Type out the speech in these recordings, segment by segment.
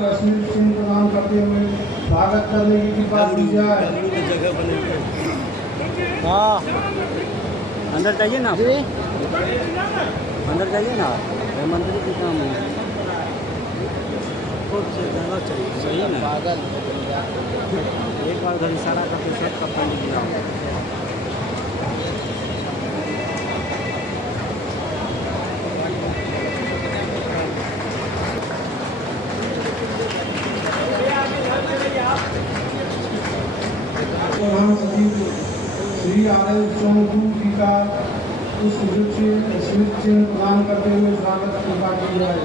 कश्मीर सिंह प्रदान करते हुए स्वागत करने की कृपा की जाए। हाँ, अंदर जाइए ना, अंदर जाइए ना, मंत्री की काम है। खुद से जाना चाहिए, सही है ना। एक बार उधर इशारा करके सब का पानी गिरा। प्रधान सचिव श्री आर एस चौंगू जी का पुष्प स्मृति चिन्ह प्रदान करते हुए स्वागत की कृपा की जाए।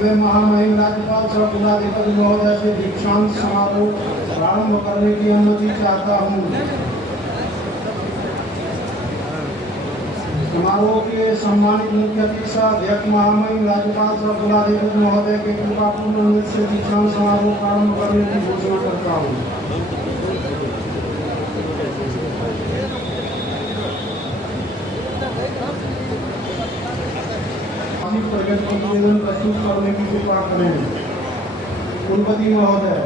मैं महामहिम राज्यपाल सह कुलाधिपति महोदय से दीक्षांत समारोह प्रारंभ करने की अनुमति चाहता हूँ। समारोह के सम्मानित मुख्य अतिथि अध्यक्ष महामहिम राज्यपाल सह कुलाधिपति महोदय के कृपापूर्ण अनुमति से दीक्षांत समारोह प्रारंभ करने की घोषणा करता हूँ। प्रगति निवेदन प्रस्तुत करने की कृपा करें। कुलपति महोदय।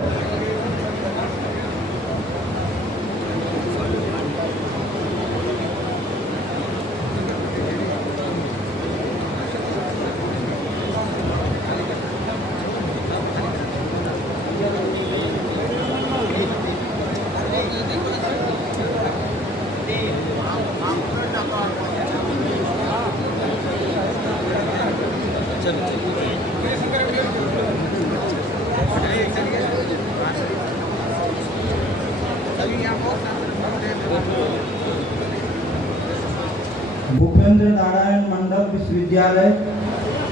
भूपेंद्र नारायण मंडल विश्वविद्यालय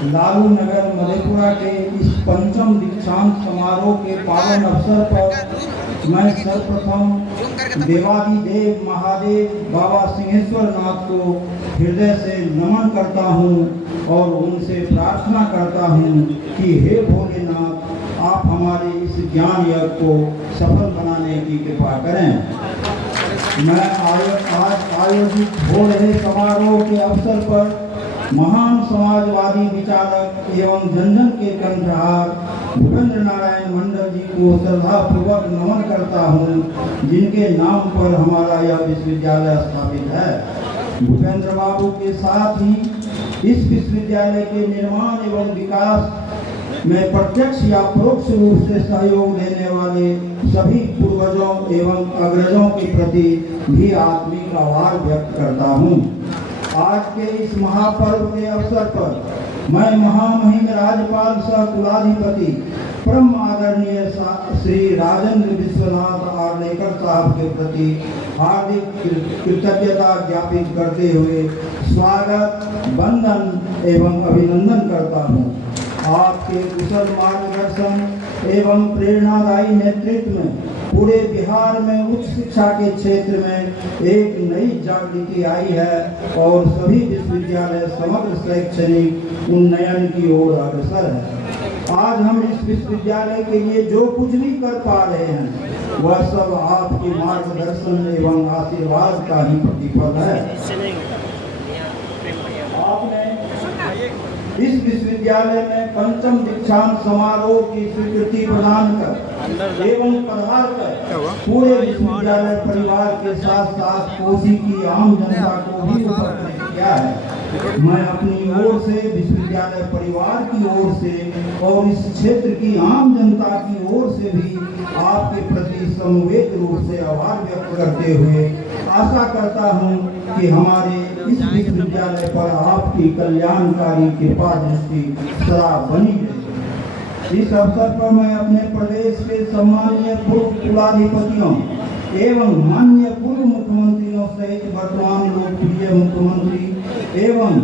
लालू नगर मधेपुरा के इस पंचम दीक्षांत समारोह के पावन अवसर पर मैं सर्वप्रथम देवादिदेव महादेव बाबा सिंहेश्वर नाथ को हृदय से नमन करता हूँ और उनसे प्रार्थना करता हूँ कि हे भोलेनाथ, आप हमारे इस ज्ञान यज्ञ को सफल बनाने की कृपा करें। मैं आज आयोजित हो रहे समारोह के अवसर पर महान समाजवादी विचारक एवं जन जन के कंठहार भूपेंद्र नारायण मंडल जी को श्रद्धापूर्वक नमन करता हूँ, जिनके नाम पर हमारा यह विश्वविद्यालय स्थापित है। भूपेंद्र बाबू के साथ ही इस विश्वविद्यालय के निर्माण एवं विकास में प्रत्यक्ष या परोक्ष रूप से सहयोग देने वाले सभी पूर्वजों एवं अग्रजों के प्रति भी आत्मिक आभार व्यक्त करता हूँ। आज के इस महापर्व के अवसर पर मैं महामहिम राज्यपाल सह कुलाधिपति परम आदरणीय श्री राजेंद्र विश्वनाथ आर्लेकर साहब के प्रति हार्दिक कृतज्ञता ज्ञापित करते हुए स्वागत, वंदन एवं अभिनंदन करता हूँ। आपके कुशल मार्गदर्शन एवं प्रेरणादायी नेतृत्व में पूरे बिहार में उच्च शिक्षा के क्षेत्र में एक नई जागृति आई है और सभी विश्वविद्यालय समग्र शैक्षणिक उन्नयन की ओर अग्रसर है। आज हम इस विश्वविद्यालय के लिए जो कुछ भी कर पा रहे हैं वह सब आपके मार्गदर्शन एवं आशीर्वाद का ही प्रतिफल है। आपने इस विश्वविद्यालय में पंचम दीक्षांत समारोह की स्वीकृति प्रदान कर एवं प्रधार कर पूरे विश्वविद्यालय परिवार के साथ साथ कोसी की आम जनता को भी उपकृत किया है। मैं अपनी ओर से, विश्वविद्यालय परिवार की ओर से और इस क्षेत्र की आम जनता की ओर से भी आपके प्रति समवेत रूप से आभार व्यक्त करते हुए आशा करता हूं कि हमारे इस विश्वविद्यालय पर आपकी कल्याणकारी कृपा दृष्टि सदा बनी रहे। इस अवसर पर मैं अपने प्रदेश के सम्मानीय पूर्व कुलाधिपतियों एवं माननीय पूर्व मुख्यमंत्रियों सहित वर्तमान लोकप्रिय मुख्यमंत्री एवं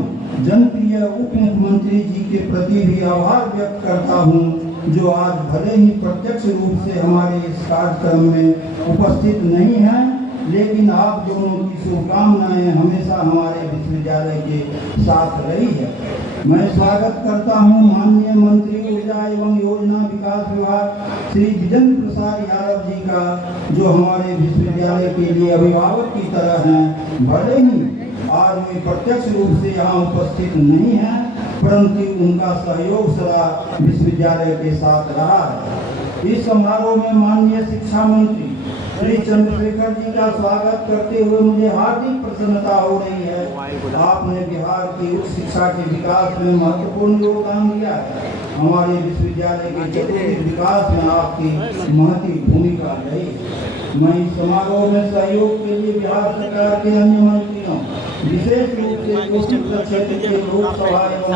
जनप्रिय उप मुख्यमंत्री जी के प्रति भी आभार व्यक्त करता हूँ जो आज भले ही प्रत्यक्ष रूप से हमारे इस कार्यक्रम में उपस्थित नहीं हैं, लेकिन आप दोनों की शुभकामनाएं हमेशा हमारे विश्वविद्यालय के साथ रही है। मैं स्वागत करता हूं माननीय मंत्री ऊर्जा एवं योजना विकास विभाग श्री विजेंद्र प्रसाद यादव जी का, जो हमारे विश्वविद्यालय के लिए अभिभावक की तरह हैं। भले ही आज वे प्रत्यक्ष रूप से यहाँ उपस्थित नहीं हैं, परंतु उनका सहयोग सदा विश्वविद्यालय के साथ रहा है। इस समारोह में माननीय शिक्षा मंत्री श्री चंद्रशेखर जी का स्वागत करते हुए मुझे हार्दिक प्रसन्नता हो रही है। आपने बिहार की उच्च शिक्षा के विकास में महत्वपूर्ण योगदान दिया है। हमारे विश्वविद्यालय के चतुर्थ विकास में आपकी महती भूमिका रही है। मैं इस समारोह में सहयोग के लिए बिहार सरकार के अन्य मंत्रियों, विशेष रूप से कोसी क्षेत्र के लोकसभा एवं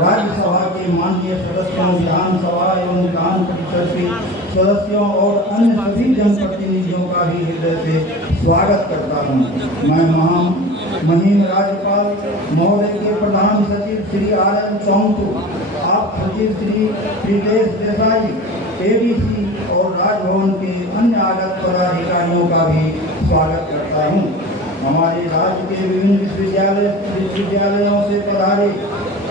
राज्यसभा के माननीय सदस्यों, विधानसभा एवं विधान परिषद के सदस्यों और अन्य सभी जनप्रतिनिधियों का भी हृदय से स्वागत करता हूँ। मैं महिम राज्यपाल महोदय के प्रधान सचिव श्री RM चौंतु, आप सचिव श्री प्रीतेश देसाई, ADC और राजभवन के अन्य आगत पदाधिकारियों का भी स्वागत करता हूँ। हमारे राज्य के विभिन्न विश्वविद्यालयों से पधारे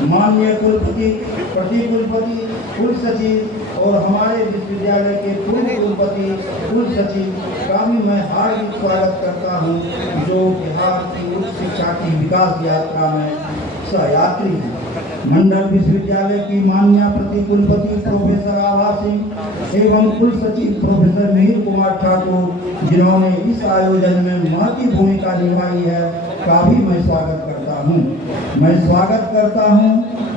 माननीय कुलपति, प्रतिकुलपति, कुल सचिव और हमारे विश्वविद्यालय के पूर्व कुलपति, कुल सचिव का भी मैं हार्दिक स्वागत करता हूँ, जो बिहार की उच्च शिक्षा की विकास यात्रा में सहयात्री हैं। मंडल विश्वविद्यालय की माननीय प्रतिकुलपति प्रोफेसर आभा सिंह एवं कुल सचिव प्रोफेसर मिहिर कुमार ठाकुर, जिन्होंने इस आयोजन में महती भूमिका निभाई है, का भी मैं स्वागत करता हूँ। मैं स्वागत करता हूँ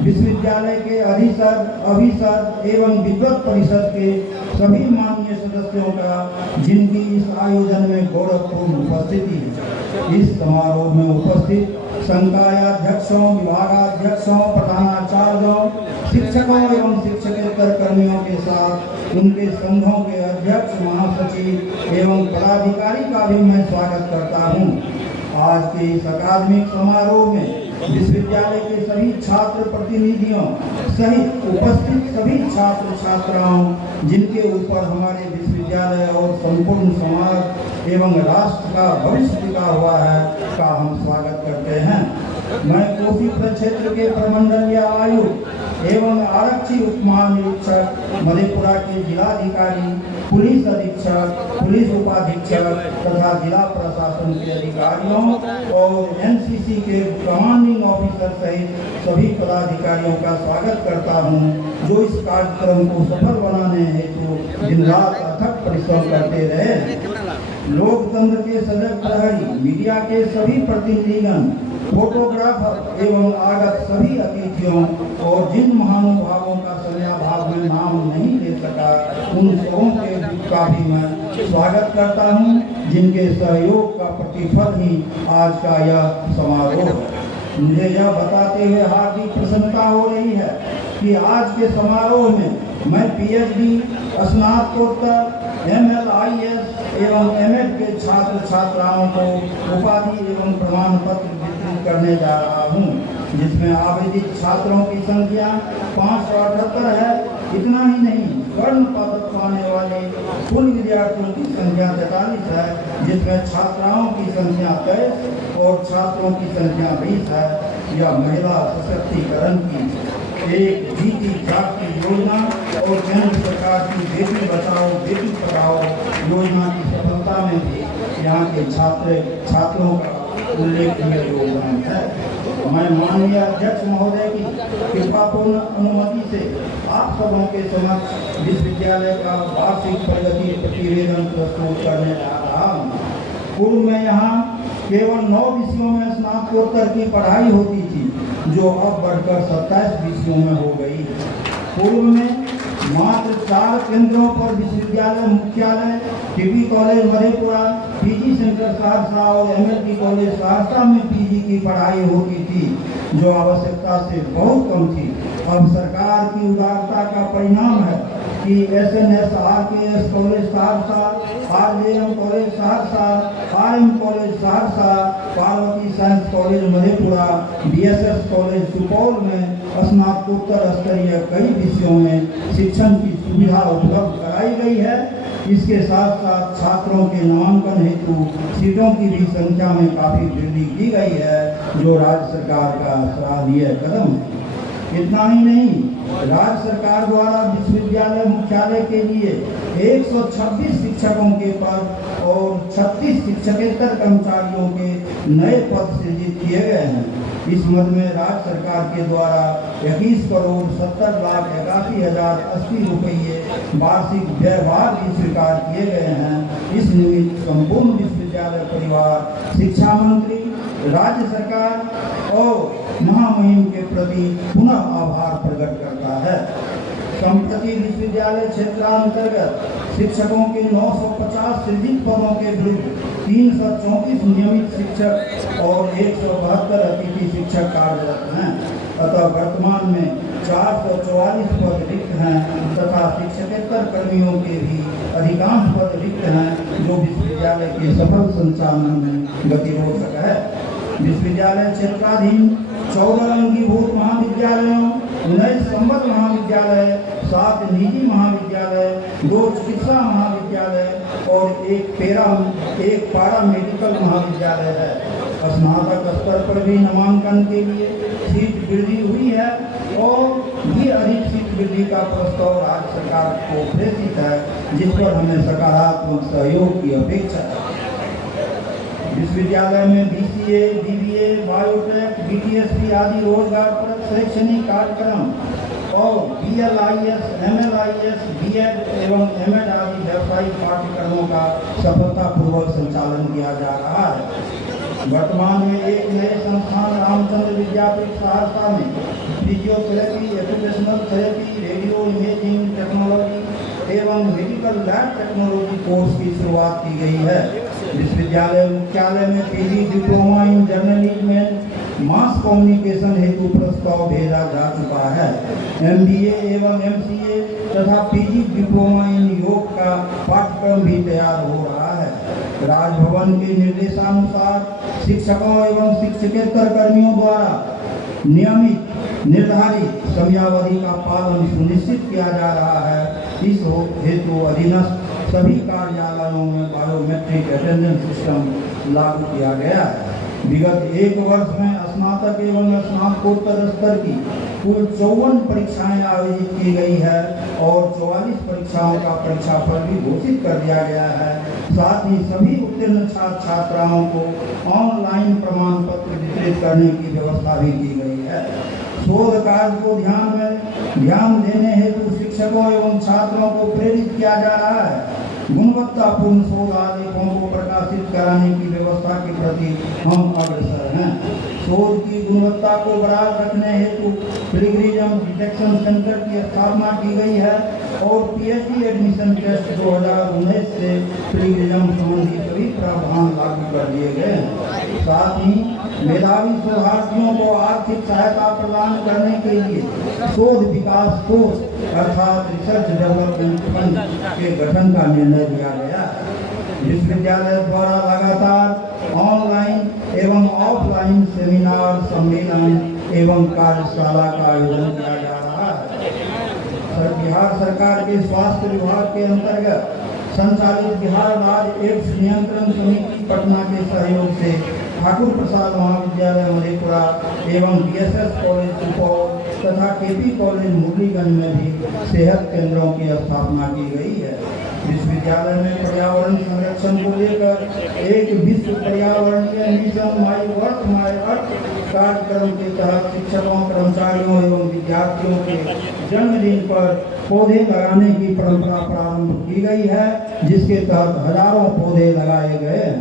विश्वविद्यालय के अभिसर एवं विद्वत परिषद के सभी माननीय सदस्यों का, जिनकी इस आयोजन में गौरवपूर्ण उपस्थिति है। इस समारोह में उपस्थित संकायाध्यक्षों, विभागाध्यक्षों, प्रधानाचार्यों, शिक्षकों एवं शिक्षकेतर कर्मियों के साथ उनके संघों के अध्यक्ष, महासचिव एवं पदाधिकारी का भी मैं स्वागत करता हूँ। आज के इस अकादमिक समारोह में विश्वविद्यालय के सभी छात्र प्रतिनिधियों सहित उपस्थित सभी छात्र छात्राओं, जिनके ऊपर हमारे विश्वविद्यालय और संपूर्ण समाज एवं राष्ट्र का भविष्य टिका हुआ है, का हम स्वागत करते हैं। मैं कोसी प्रक्षेत्र के प्रमंडलीय आयुक्त एवं आरक्षी उप महानिरीक्षक, मधेपुरा के जिलाधिकारी, पुलिस अधीक्षक, पुलिस उपाधीक्षक तथा जिला प्रशासन के अधिकारियों और NCC के कमांडिंग ऑफिसर सहित सभी पदाधिकारियों का स्वागत करता हूं, जो इस कार्यक्रम को सफल बनाने हेतु दिन रात अथक परिश्रम करते रहे। लोकतंत्र के सजग प्रहरी, मीडिया के सभी प्रतिनिधिगण, फोटोग्राफर एवं आगत सभी अतिथियों और जिन महानुभावों का समयाभाव में नाम नहीं ले सका, उन सबों का भी मैं स्वागत करता हूं, जिनके सहयोग का प्रतिफल ही आज का यह समारोह है। मुझे यह बताते हुए हार्दिक प्रसन्नता हो रही है कि आज के समारोह में मैं PhD, स्नातकोत्तर, ML, IS एवं ML के छात्र छात्राओं को उपाधि एवं प्रमाण पत्र वितरित करने जा रहा हूं, जिसमें आवेदित छात्रों की संख्या 578 है। इतना ही नहीं, स्वर्ण पदक पाने वाले कुल विद्यार्थियों की संख्या 43 है, जिसमें छात्राओं की संख्या 23 और छात्रों की संख्या 20 है। यह महिला सशक्तिकरण की एक जीती जागती योजना और केंद्र सरकार की बेटी बचाओ बेटी पढ़ाओ योजना की सफलता में भी यहाँ के छात्रों का उल्लेखनीय योगदान है। मैं माननीय अध्यक्ष महोदय की कृपापूर्ण अनुमति से आप सबों के समक्ष विश्वविद्यालय का वार्षिक प्रगति प्रतिवेदन प्रस्तुत करने जा रहा हूँ। पूर्व में यहाँ केवल 9 विषयों में स्नातकोत्तर की पढ़ाई होती थी, जो अब बढ़कर 27 विषयों में हो गई। पूर्व में मात्र 4 केंद्रों पर विश्वविद्यालय मुख्यालय, TB college Madhepura, PG centre Saharsa और MLT कॉलेज सहरसा में PG की पढ़ाई होती थी, जो आवश्यकता से बहुत कम थी। अब सरकार की उदारता का परिणाम है कि SNS RKS college Saharsa, RJM college Saharsa, RM college Saharsa, Parvati science college Madhepura, BSS college Supaul में स्नातकोत्तर स्तरीय कई विषयों में शिक्षण की सुविधा उपलब्ध कराई गई है। इसके साथ साथ छात्रों के नामांकन हेतु सीटों की भी संख्या में काफ़ी वृद्धि की गई है, जो राज्य सरकार का सराहनीय कदम है। इतना ही नहीं, राज्य सरकार द्वारा विश्वविद्यालय मुख्यालय के लिए 126 शिक्षकों के पद और 36 शिक्षकेतर कर्मचारियों के नए पद सृजित किए गए हैं। इस मद में राज्य सरकार के द्वारा 21,70,81,080 रुपये वार्षिक व्ययभार भी स्वीकार किए गए हैं। इस निमित्त संपूर्ण विश्वविद्यालय परिवार शिक्षा मंत्री, राज्य सरकार और महामहिम के प्रति पुनः आभार प्रकट करता है। संप्रति विश्वविद्यालय क्षेत्रांतर्गत शिक्षकों के 950 सृजित पदों के विरुद्ध 334 नियमित शिक्षक और 172 अतिथि शिक्षक कार्यरत हैं। अतः वर्तमान में 444 पद रिक्त हैं तथा शिक्षकेतर कर्मियों के भी अधिकांश पद रिक्त हैं, जो विश्वविद्यालय के सफल संचालन में गतिरोधक है। विश्वविद्यालय क्षेत्राधीन 14 अंगीभूत महाविद्यालयों, 19 संबद्ध महाविद्यालय, 7 निजी महाविद्यालय, 2 चिकित्सा महाविद्यालय और एक पारामेडिकल महाविद्यालय है। स्नातक स्तर पर भी नामांकन के लिए सीट वृद्धि हुई है और भी अधिक सीट वृद्धि का प्रस्ताव राज्य सरकार को प्रेषित है, जिस पर हमें सकारात्मक सहयोग की अपेक्षा है। विश्वविद्यालय में BCA, BBA, बायोटेक, BTSP आदि रोजगारपरक शैक्षणिक कार्यक्रम और BLIS, MLIS, BEd एवं MEd आदि व्यावसायिक पाठ्यक्रमों का सफलतापूर्वक संचालन किया जा रहा है। वर्तमान में एक नए संस्थान रामचंद्र विद्यापीठ सहरसा में physiotherapy, educational therapy, radio imaging technology एवं मेडिकल लैब टेक्नोलॉजी कोर्स की शुरुआत की गई है। विश्वविद्यालय मुख्यालय में PG diploma in journalism and mass communication हेतु प्रस्ताव भेजा जा चुका है। MBA एवं MCA तथा PG डिप्लोमा इन योग का पाठ्यक्रम भी तैयार हो रहा है। राजभवन के निर्देशानुसार शिक्षकों एवं शिक्षकेतर कर्मियों द्वारा नियमित निर्धारित समयावधि का पालन सुनिश्चित किया जा रहा है। इस हेतु अधीनस्थ सभी कार्यालयों में बायोमेट्रिक अटेंडेंस सिस्टम लागू किया गया है। विगत एक वर्ष में स्नातक एवं स्नातकोत्तर स्तर की कुल 54 परीक्षाएं आयोजित की गई है और 44 परीक्षाओं का परीक्षाफल भी घोषित कर दिया गया है। साथ ही सभी उत्तीर्ण छात्र छात्राओं को ऑनलाइन प्रमाण पत्र वितरित करने की व्यवस्था भी की गई है। शोध कार्य को ध्यान देने हेतु शिक्षकों एवं छात्रों को प्रेरित किया जा रहा है। गुणवत्तापूर्ण शोध आलेखों को प्रकाशित कराने की व्यवस्था के प्रति हम अग्रसर हैं। शोध की गुणवत्ता को बरकरार रखने हेतु प्लेगरिज्म डिटेक्शन सेंटर की स्थापना की गई है और PhD एडमिशन टेस्ट 2019 से प्लेगरिज्म संबंधी सभी प्रावधान लागू कर दिए गए हैं। साथ ही मेधावी शोधार्थियों को आर्थिक सहायता प्रदान करने के लिए शोध विकास कोष अर्थात रिसर्च डेवलपमेंट फंड के गठन का निर्णय लिया गया। विश्वविद्यालय द्वारा लगातार ऑनलाइन एवं ऑफलाइन सेमिनार, सम्मेलन एवं कार्यशाला का आयोजन किया जा रहा है। बिहार सरकार के स्वास्थ्य विभाग के अंतर्गत संचालित बिहार राज्य एड्स नियंत्रण समिति पटना के सहयोग से ठाकुर प्रसाद महाविद्यालय मधेपुरा एवं DSS कॉलेज सुपौल तथा KP कॉलेज मुरलीगंज में भी सेहत केंद्रों की स्थापना की गई है। विश्वविद्यालय में पर्यावरण संरक्षण को लेकर एक विश्व पर्यावरणीय मिशन माई वर्थ माई अर्थ कार्यक्रम के तहत शिक्षकों, कर्मचारियों एवं विद्यार्थियों के जन्मदिन पर पौधे लगाने की परंपरा प्रारंभ की गई है, जिसके तहत हजारों पौधे लगाए गए हैं।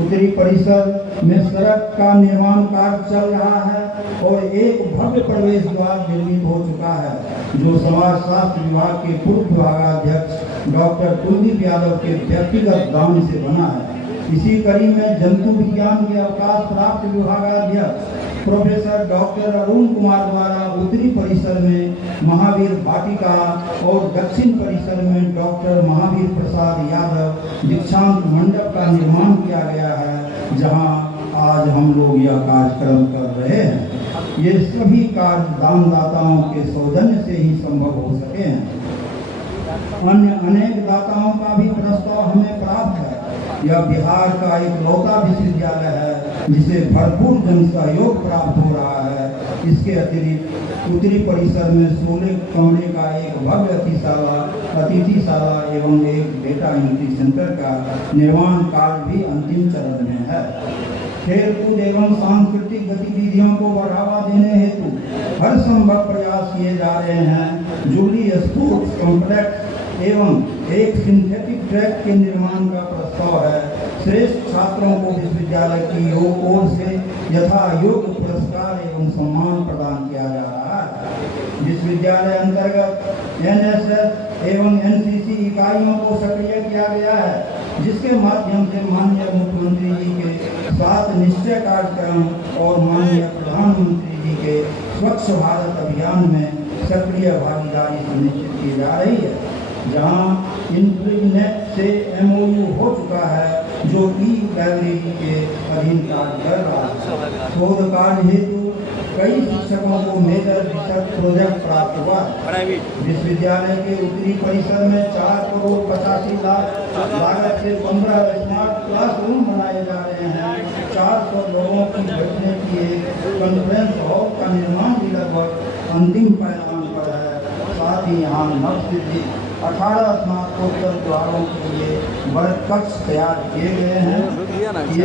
उत्तरी परिसर में सड़क का निर्माण कार्य चल रहा है और एक भव्य प्रवेश द्वार निर्मित हो चुका है, जो समाज शास्त्र विभाग के पूर्व विभागाध्यक्ष डॉक्टर कुलदीप यादव के व्यक्तिगत दान से बना है। इसी कड़ी में जंतु विज्ञान के अवकाश प्राप्त विभागाध्यक्ष प्रोफेसर डॉक्टर अरुण कुमार द्वारा उत्तरी परिसर में महावीर वाटिका और दक्षिण परिसर में डॉक्टर महावीर प्रसाद यादव दीक्षांत मंडप का निर्माण किया गया है, जहां आज हम लोग यह कार्यक्रम कर रहे हैं। ये सभी कार्य दानदाताओं के सौजन्य से ही संभव हो सके हैं। अन्य अनेक दाताओं का भी प्रस्ताव हमें प्राप्त है। यह बिहार का एक लौता विश्वविद्यालय है जिसे भरपूर जन सहयोग प्राप्त हो रहा है। इसके अतिरिक्त उत्तरी परिसर में 16 कमरे का एक भव्य अतिथिशाला एवं एक डेटा एंट्री सेंटर का निर्माण कार्य भी अंतिम चरण में है। खेलकूद एवं सांस्कृतिक गतिविधियों को बढ़ावा देने हेतु हर संभव प्रयास किए जा रहे हैं। जूबली स्पोर्ट्स कॉम्प्लेक्स एवं एक सिंथेटिक ट्रैक के निर्माण का प्रस्ताव है। श्रेष्ठ छात्रों को विश्वविद्यालय की ओर से यथा योग्य पुरस्कार एवं सम्मान प्रदान किया जा रहा है। विश्वविद्यालय अंतर्गत एनएसएस एवं एनसीसी इकाइयों को सक्रिय किया गया है, जिसके माध्यम से माननीय मुख्यमंत्री जी के 7 निश्चय कार्यक्रम और माननीय प्रधानमंत्री जी के स्वच्छ भारत अभियान में सक्रिय भागीदारी सुनिश्चित की जा रही है। जहां इंटरनेट से एमओयू हो चुका है, जो ई लाइब्रेरी के अधीन कार्य कर रहा है। शोध कार्य हेतु कई शिक्षकों को मेजर रिसर्च प्रोजेक्ट प्राप्त हुआ है। विश्वविद्यालय के उत्तरी परिसर में 4,85,00,000 लागत से 15 स्मार्ट क्लासरूम बनाए जा रहे हैं। 400 लोगों की बैठने की एक कॉन्फ्रेंस हॉल का निर्माण भी लगभग अंतिम पैमाने पर है। साथ ही यहाँ नवसिद्धि 18 स्नातकोत्तर द्वारों के लिए वर्ग कक्ष तैयार किए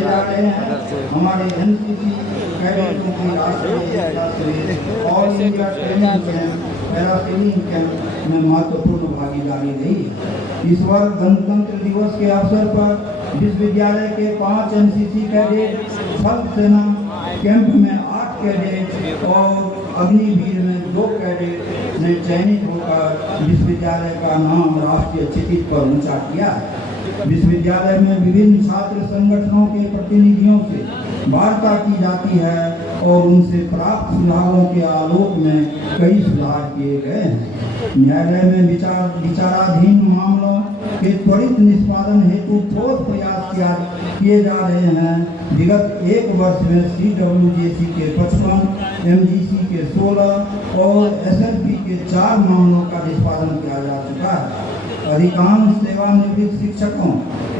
जा रहे हैं। हमारे एनसीसी कैडेटों की राष्ट्रीय एकता से all India training camp parasailing camp में महत्वपूर्ण भागीदारी रही है। इस वर्ष गणतंत्र दिवस के अवसर पर विश्वविद्यालय के 5 एनसीसी कैडेट, थल सेना कैंप में 8 कैडेट और अग्निवीर में 2 कैडेट ने चयनित होकर विश्वविद्यालय का नाम राष्ट्रीय क्षितिज पर ऊंचा किया है। विश्वविद्यालय में विभिन्न छात्र संगठनों के प्रतिनिधियों से वार्ता की जाती है और उनसे प्राप्त सुझावों के आलोक में कई सुधार किए गए हैं। न्यायालय में विचाराधीन मामलों के त्वरित निष्पादन हेतु ठोस प्रयास किए जा रहे हैं। विगत 1 वर्ष में CWJC के 55, MGC के 16 और SLP के 4 मामलों का निष्पादन किया जा चुका है। अधिकांश सेवानिवृत्त शिक्षकों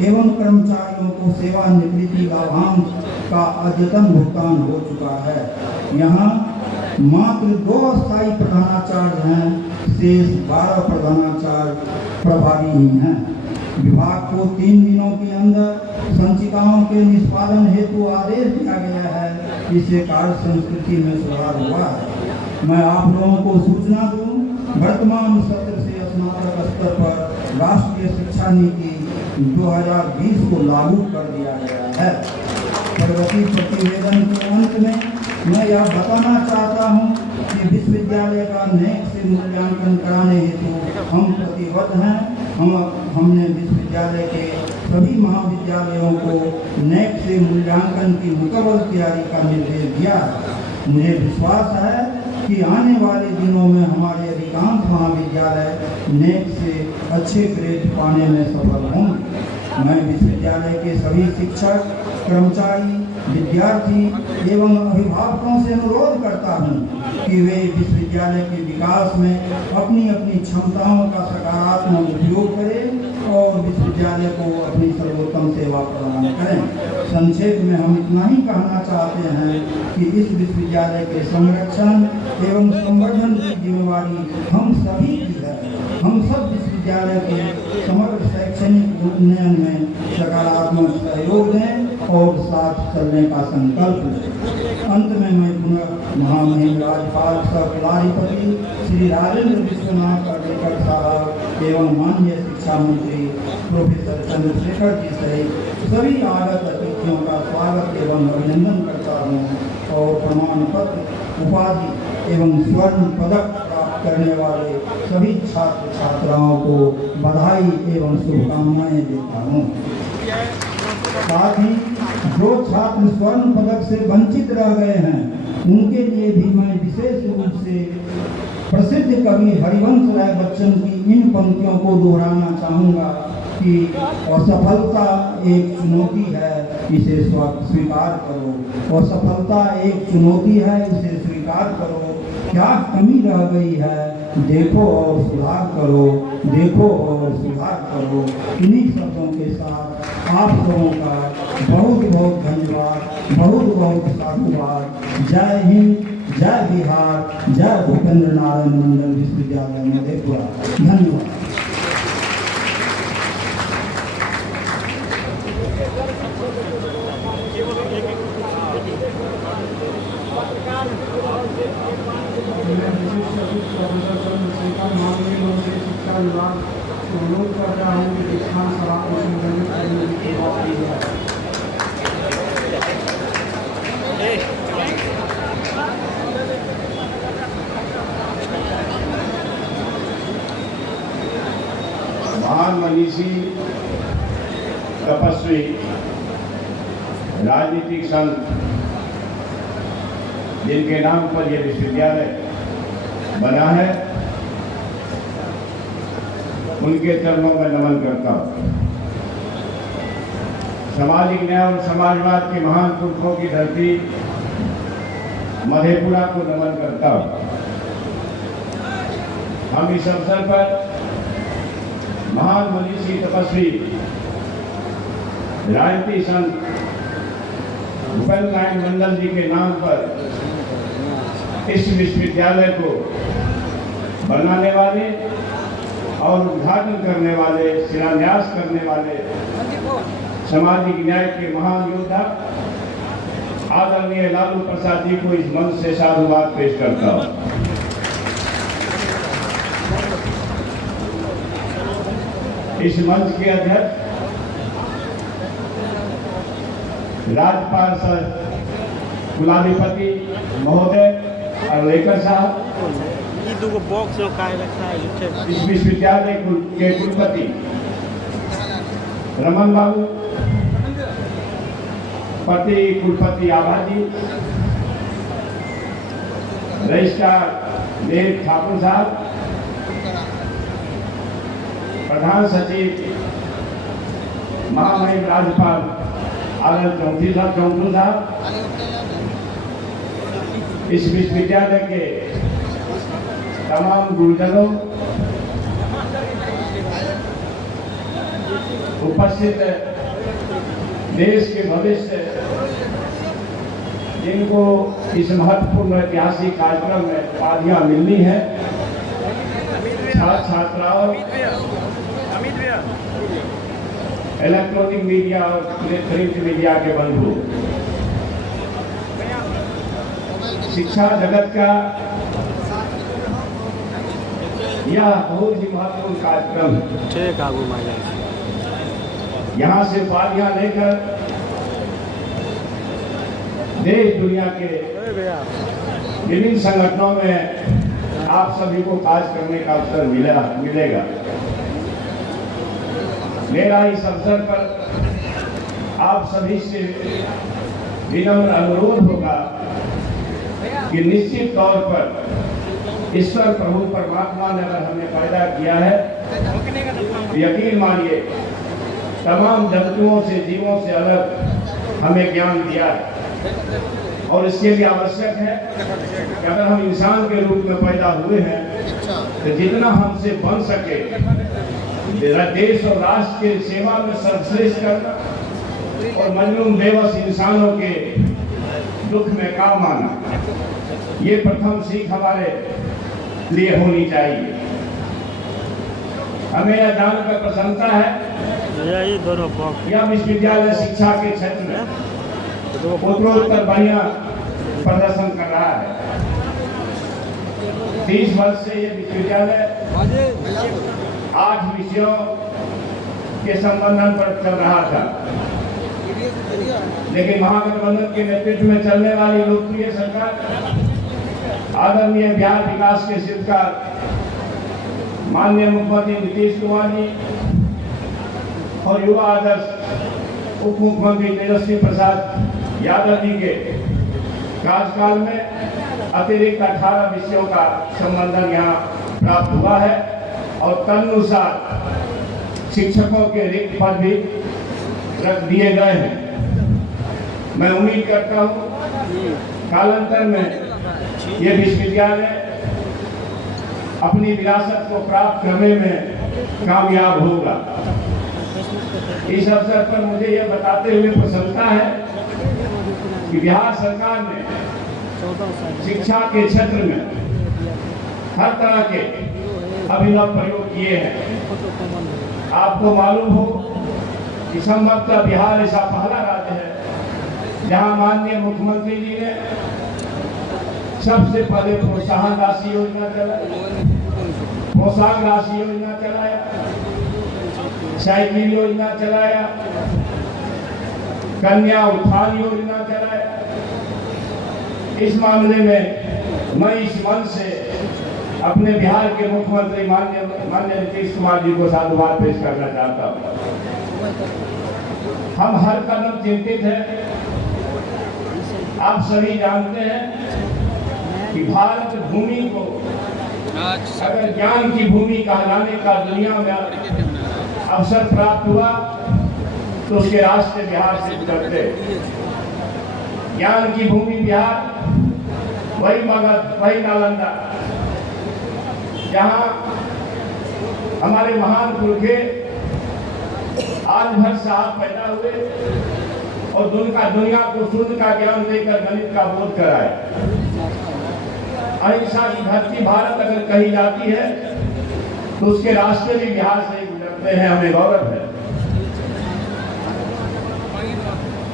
एवं कर्मचारियों को सेवानिवृत्ति लाभांश का अद्यतन भुगतान हो चुका है। यहाँ मात्र 2 स्थायी प्रधानाचार्य हैं, शेष 12 प्रधानाचार्य प्रभारी ही हैं। विभाग को 3 दिनों के अंदर संचिकाओं के निष्पादन हेतु आदेश दिया गया है। इससे कार्य संस्कृति में सुधार हुआ है। मैं आप लोगों को सूचना दूं, वर्तमान सत्र से स्नातक स्तर पर राष्ट्रीय शिक्षा नीति 2020 को लागू कर दिया गया है। प्रगति प्रतिवेदन के अंत में मैं यह बताना चाहता हूं कि विश्वविद्यालय का नेक से मूल्यांकन कराने हेतु हम प्रतिबद्ध हैं। हमने विश्वविद्यालय के सभी महाविद्यालयों को नेक से मूल्यांकन की मुकम्मल तैयारी का निर्देश दिया है। मुझे विश्वास है कि आने वाले दिनों में हमारे अधिकांश महाविद्यालय नेक से अच्छे ग्रेड पाने में सफल होंगे। मैं विश्वविद्यालय के सभी शिक्षक, कर्मचारी, विद्यार्थी एवं अभिभावकों से अनुरोध करता हूं कि वे विश्वविद्यालय के विकास में अपनी अपनी क्षमताओं का सकारात्मक उपयोग करें और विश्वविद्यालय को अपनी सर्वोत्तम सेवा प्रदान करें। संक्षेप में हम इतना ही कहना चाहते हैं कि इस विश्वविद्यालय के संरक्षण एवं संवर्धन की जिम्मेवारी हम सभी की है। हम सब विश्वविद्यालय के समग्र शैक्षणिक उन्नयन में सकारात्मक सहयोग दें और साथ चलने का संकल्प लें। अंत में मैं पुनः महामहिम राज्यपाल सह कुलाधिपति श्री राजेंद्र विश्वनाथ अर्लेकर साहब एवं माननीय शिक्षा मंत्री प्रोफेसर चंद्रशेखर जी सहित सभी आगत अतिथियों का स्वागत एवं अभिनंदन करता हूँ और प्रमाण पत्र, उपाधि एवं स्वर्ण पदक प्राप्त करने वाले सभी छात्र छात्राओं को बधाई एवं शुभकामनाएं देता हूँ। साथ ही जो छात्र स्वर्ण पदक से वंचित रह गए हैं, उनके लिए भी मैं विशेष रूप से प्रसिद्ध कवि हरिवंश राय बच्चन की इन पंक्तियों को दोहराना चाहूँगा कि कि असफलता एक चुनौती है, इसे स्वीकार करो। असफलता एक चुनौती है, इसे स्वीकार करो। क्या कमी रह गई है, देखो और सुधार करो, देखो और सुधार करो। इन्हीं शब्दों के साथ आप लोगों का बहुत बहुत धन्यवाद, बहुत बहुत साधुवाद। जय हिंद, जय बिहार, जय भूपेंद्र नारायण मंडल विश्वविद्यालय मधेपुरा। धन्यवाद। मैं विशिष्ट अतिथि प्रोफेसर चंद्रशेखर महादेव से शिक्षा विभाग से अनुरोध कर रहा हूँ कि दीक्षांत समारोह को संबोधित करने की बात की जाए। महान मनीषी, तपस्वी, राजनीतिक संत, जिनके नाम पर यह विश्वविद्यालय बना है, उनके चरणों में नमन करता हूँ। सामाजिक न्याय और समाजवाद के महान पुरुषों की धरती मधेपुरा को नमन करता हूँ। हम इस अवसर पर महान मनीषी, तपस्वी, राजनीतिक संत भूपेंद्र नारायण मंडल जी के नाम पर इस विश्वविद्यालय को बनाने वाले और उद्घाटन करने वाले, शिलान्यास करने वाले सामाजिक न्याय के महान योद्धा आदरणीय लालू प्रसाद जी को इस मंच से साधुवाद पेश करता हूँ। इस मंच के अध्यक्ष राज्यपाल सर कुलाधिपति महोदय और लेकर साहब, इस विश्वविद्यालय के कुलपति रमन बाबू, पति कुलपति आभा जी, रजिस्ट्रार देव ठाकुर साहब, प्रधान सचिव महामहिम राज्यपाल आनंद चौधरी साहब, इस विश्वविद्यालय के तमाम गुरुजनों, उपस्थित देश के भविष्य, जिनको इस महत्वपूर्ण ऐतिहासिक कार्यक्रम में उपाधियां मिलनी है, छात्र छात्राओं, इलेक्ट्रॉनिक मीडिया और प्रिंट मीडिया के बंधु, शिक्षा जगत का यह बहुत ही महत्वपूर्ण कार्यक्रम है। यहाँ से उपाधियां लेकर देश दुनिया के विभिन्न संगठनों में आप सभी को कार्य करने का अवसर मिलेगा। मेरा इस अवसर पर आप सभी से विनम्र अनुरोध होगा कि निश्चित तौर पर ईश्वर प्रभु परमात्मा ने अगर हमें पैदा किया है, तो यकीन मानिए तमाम जंतुओं से, जीवों से अलग हमें ज्ञान दिया है। और इसके लिए आवश्यक है कि अगर हम इंसान के रूप में पैदा हुए हैं, तो जितना हमसे बन सके देश और राष्ट्र के सेवा में सर्वश्रेष्ठ करना और मजलूम बेबस इंसानों के दुख में काम आना, ये प्रथम सीख हमारे लिए होनी चाहिए। हमें यह जानकर प्रसन्नता है यह विश्वविद्यालय शिक्षा के क्षेत्र में उत्तरोत्तर बढ़िया प्रदर्शन कर रहा है। 30 वर्ष से यह विश्वविद्यालय 8 विषयों के संबंधन पर चल रहा था, लेकिन महागठबंधन के नेतृत्व में चलने वाली लोकप्रिय सरकार आदरणीय बिहार विकास के शिल्पकार माननीय मुख्यमंत्री नीतीश कुमार जी और युवा आदर्श उप मुख्यमंत्री तेजस्वी प्रसाद यादव जी के कार्यकाल में अतिरिक्त 18 विषयों का संबंधन यहाँ प्राप्त हुआ है और तदनुसार शिक्षकों के रिक्त पद भी रख दिए गए हैं। मैं उम्मीद करता हूँ कालांतर में ये विश्वविद्यालय अपनी विरासत को प्राप्त करने में कामयाब होगा। इस अवसर पर मुझे यह बताते हुए प्रसन्नता है कि बिहार सरकार ने शिक्षा के क्षेत्र में हर तरह के अभिनव प्रयोग किए हैं। आपको मालूम हो कि संभवतः बिहार ऐसा पहला राज्य है जहां माननीय मुख्यमंत्री जी ने सबसे पहले प्रोत्साहन राशि योजना चलाई, पोशाक राशि योजना चलाया, साइकिल योजना चलाया, कन्या उत्थान योजना चलाया। इस मामले में मैं इस मंच से अपने बिहार के मुख्यमंत्री माननीय नीतीश कुमार जी को साधुवाद पेश करना चाहता हूँ। हम हर कदम चिंतित हैं। आप सभी जानते हैं कि भारत भूमि को अगर ज्ञान की भूमि कहलाने का दुनिया में अवसर प्राप्त हुआ तो उसके रास्ते बिहार से गुजरते। ज्ञान की भूमि बिहार, वही मगध, वही नालंदा, जहां हमारे महान पुरखे आज भर साहब पैदा हुए और दुनिया को शून्य का ज्ञान देकर गणित का बोध कराए। अहिंसा की धरती भारत अगर कही जाती है तो उसके रास्ते भी बिहार से ही गुजरते हैं। हमें गौरव है।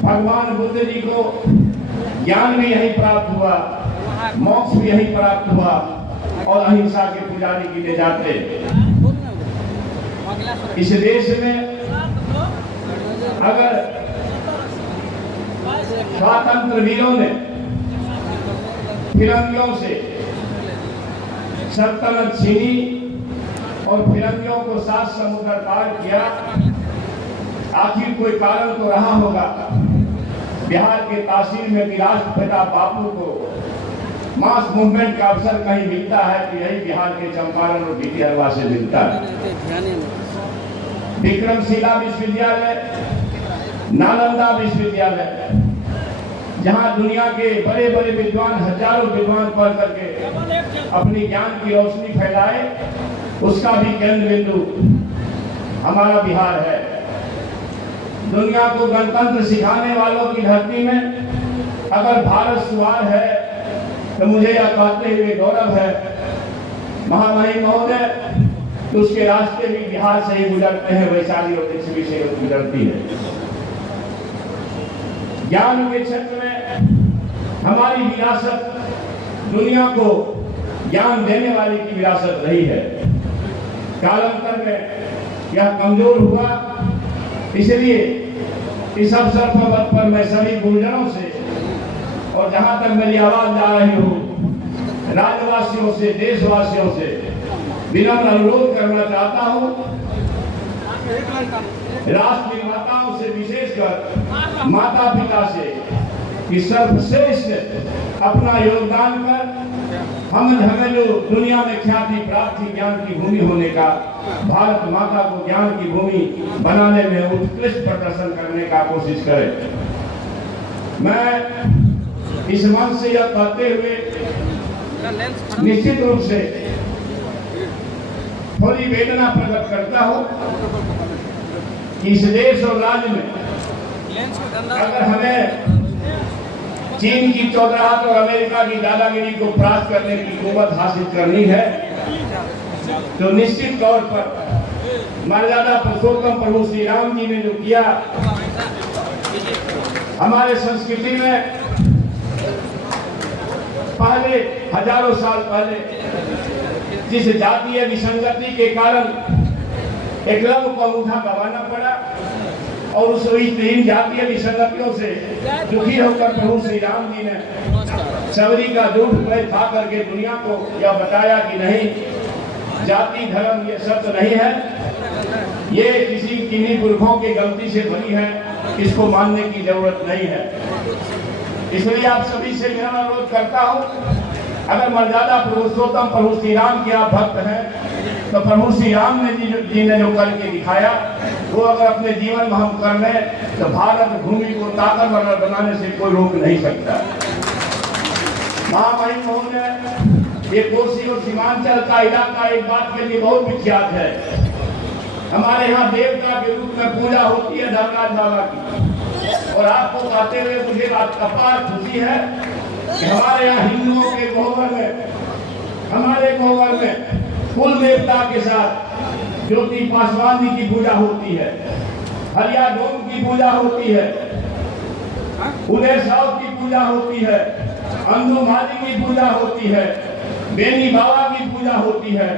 भगवान बुद्ध जी को ज्ञान भी यही प्राप्त हुआ, मोक्ष भी यही प्राप्त हुआ और अहिंसा के पुजारी गिने जाते। इस देश में अगर स्वतंत्र वीरों ने फिरंगियों से सल्तनत छीनी और फिरंगियों को 7 समुद्र पार किया, आखिर कोई कारण तो रहा होगा। बिहार के तासीर में भी राष्ट्रपिता बापू को मास मूवमेंट का अवसर कहीं मिलता है कि यही बिहार के चंपारण और भिटियारवा से मिलता है। विक्रमशिला विश्वविद्यालय, नालंदा विश्वविद्यालय, जहां दुनिया के बड़े बड़े विद्वान, हजारों विद्वान पढ़ करके अपनी ज्ञान की रोशनी फैलाए, उसका भी केंद्र बिंदु हमारा बिहार है। दुनिया को गणतंत्र सिखाने वालों की धरती में अगर भारत सुवार है तो मुझे यह कहते हुए गौरव है महामहिम महोदय कि उसके रास्ते भी बिहार से ही गुजरते हैं, वैशाली और पृथ्वी से गुजरती है। ज्ञान के क्षेत्र में हमारी विरासत दुनिया को ज्ञान देने वाली की विरासत रही है। कालांतर में यह कमजोर हुआ, इसलिए इस अवसर पर मैं सभी गुरुजनों से और जहां तक मेरी आवाज जा रही हो, राज्यवासियों से, देशवासियों से विनम्र अनुरोध करना चाहता हूं। राष्ट्र निर्माताओं से, विशेषकर माता पिता से, कि सर्वश्रेष्ठ अपना योगदान कर हमें जो दुनिया में ख्याति प्राप्त थी ज्ञान की भूमि होने का, भारत माता को ज्ञान की भूमि बनाने में उत्कृष्ट प्रदर्शन करने का कोशिश करें। मैं इस मंच से यह कहते हुए निश्चित रूप से थोड़ी वेदना प्रकट करता हूं कि इस देश और राज्य में अगर हमें चीन की चौधराहट और अमेरिका की दादागिरी को प्राप्त करने की कुवत हासिल करनी है तो निश्चित तौर पर मर्यादा पुरुषोत्तम प्रभु श्री राम जी ने जो किया, हमारे संस्कृति में पहले हजारों साल पहले जिस जातीय विसंगति के कारण एकलव्य को अंगूठा गंवाना पड़ा और उस तीन जातीय विसंगतियों से दुखी होकर प्रभु श्री राम जी ने सबरी का दूध पेड़ खा करके दुनिया को यह बताया कि नहीं, जाति धर्म ये सब तो नहीं है, ये किसी किन्हीं पुरखों की गलती से बनी है, इसको मानने की जरूरत नहीं है। इसलिए आप सभी से मेरा अनुरोध करता हूं, अगर मर्यादा पुरुषोत्तम प्रभु श्री राम के आप भक्त हैं तो प्रभु श्री राम ने जी ने जो करके दिखाया वो अगर अपने जीवन में हम कर लें तो भारत भूमि को ताकतवर बनाने से कोई रोक नहीं सकता। महामहिम महोदय, ये कोसी और सीमांचल का इलाका एक बात के लिए बहुत विख्यात है। हमारे यहाँ देवता के रूप में पूजा होती है धर्मराज बाबा की, और आपको कहते हुए मुझे अपार खुशी है कि हमारे यहाँ हिंदुओं के गोबर में, हमारे गोबर में कुल देवता के साथ ज्योति पासवान जी की पूजा होती है, हरिया डोम की पूजा होती है, उदय साहब की पूजा होती है, अंधु माली की पूजा होती है, बेनी बाबा की पूजा होती है,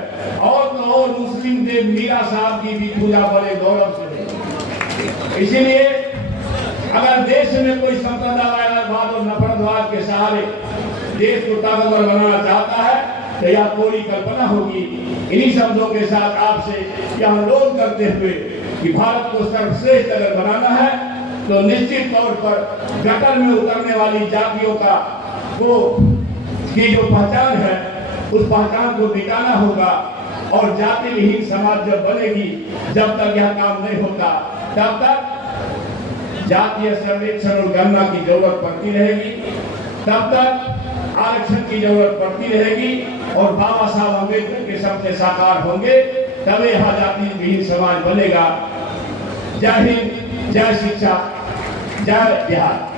और तो और मुस्लिम देव मीरा साहब की भी पूजा बड़े गौरव से होती। इसीलिए अगर देश में कोई संप्रदायवाद और नफरतवाद के सहारे देश को ताकतवर बनाना चाहता है तो यह पूरी कल्पना होगी। इन्हीं शब्दों के साथ आपसे यह अनुरोध करते हुए कि भारत को सर्वश्रेष्ठ अगर बनाना है तो निश्चित तौर पर गटर में उतरने वाली जातियों का की जो पहचान है उस पहचान को मिटाना होगा, और जाति विहीन समाज जब बनेगी, जब तक यह काम नहीं होता तब तक जातीय सर्वेक्षण और गणना की जरूरत पड़ती रहेगी, तब तक आरक्षण की जरूरत पड़ती रहेगी, और बाबा साहब अम्बेडकर के सपने साकार होंगे, तब यह जाति विहीन समाज बनेगा। जय हिंद, जय शिक्षा, जय बिहार।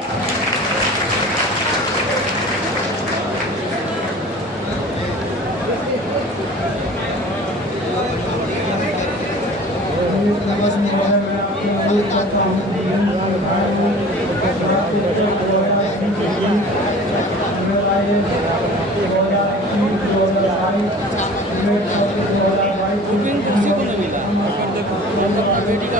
बेटी का